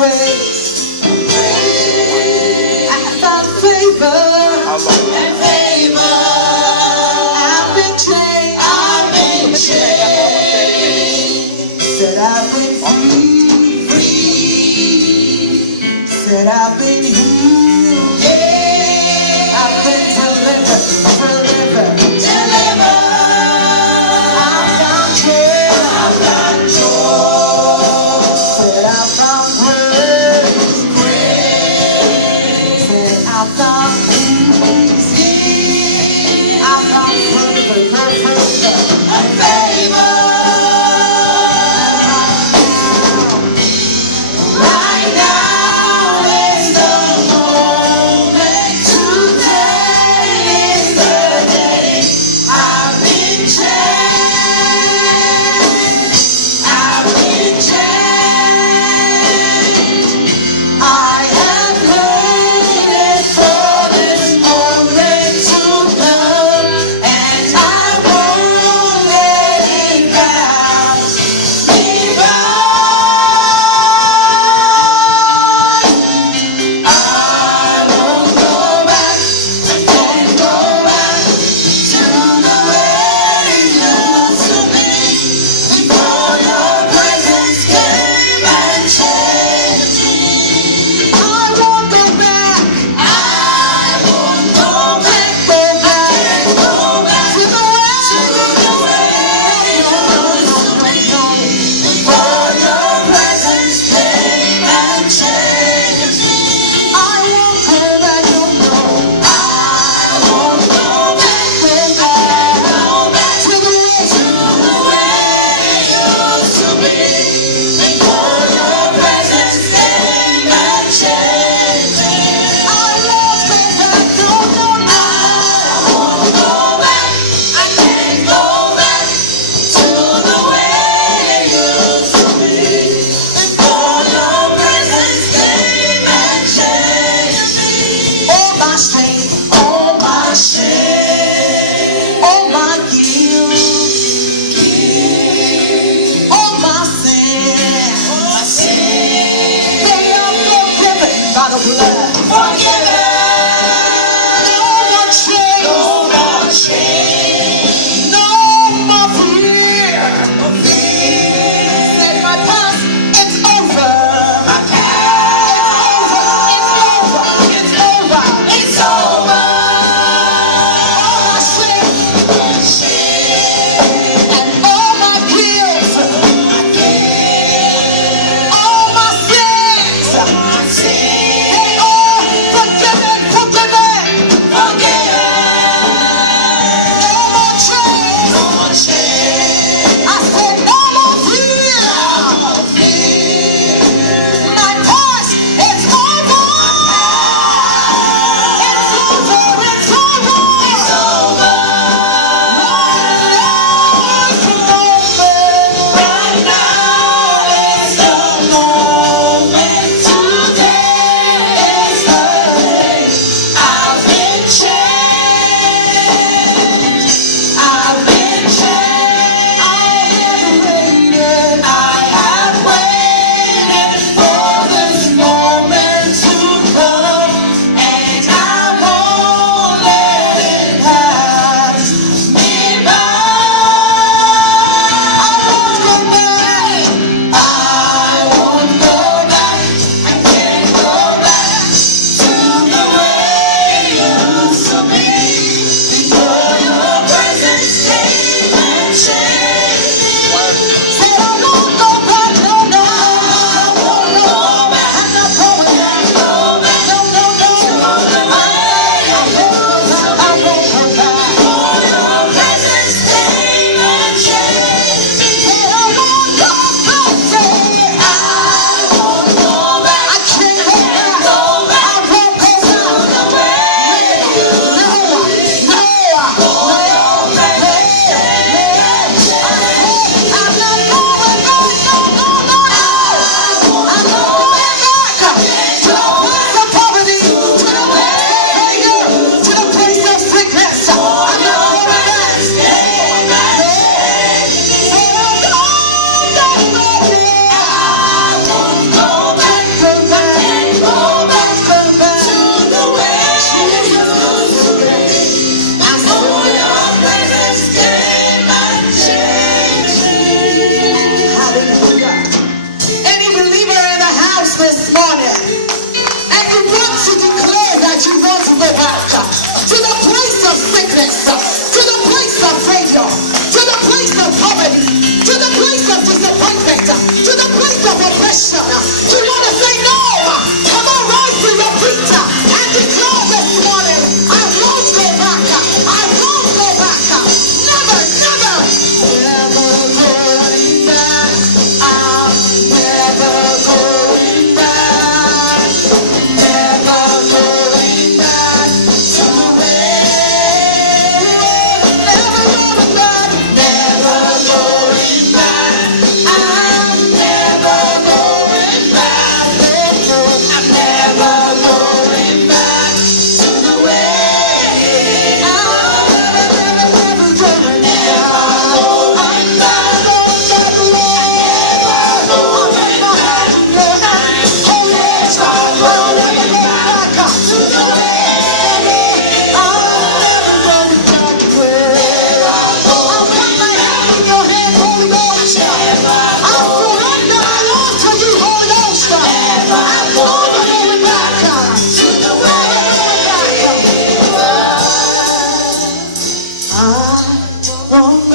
grace. I found favor and favor. I've been changed. Said I've been free. Said I've been healed. Yeah. I've been delivered. I've found joy. Said I found grace. Said I found peace. I found favor and favor. Right now is the moment. resurrection. You want to say no? Come on, rise to your feet and declare this morning, I won't go back. I won't go back. Never, never, never going back. I'm never going back. Never going back to the way. Never going back. Never going back. I'm never going back. I'm never going back to the way. I'm never going back.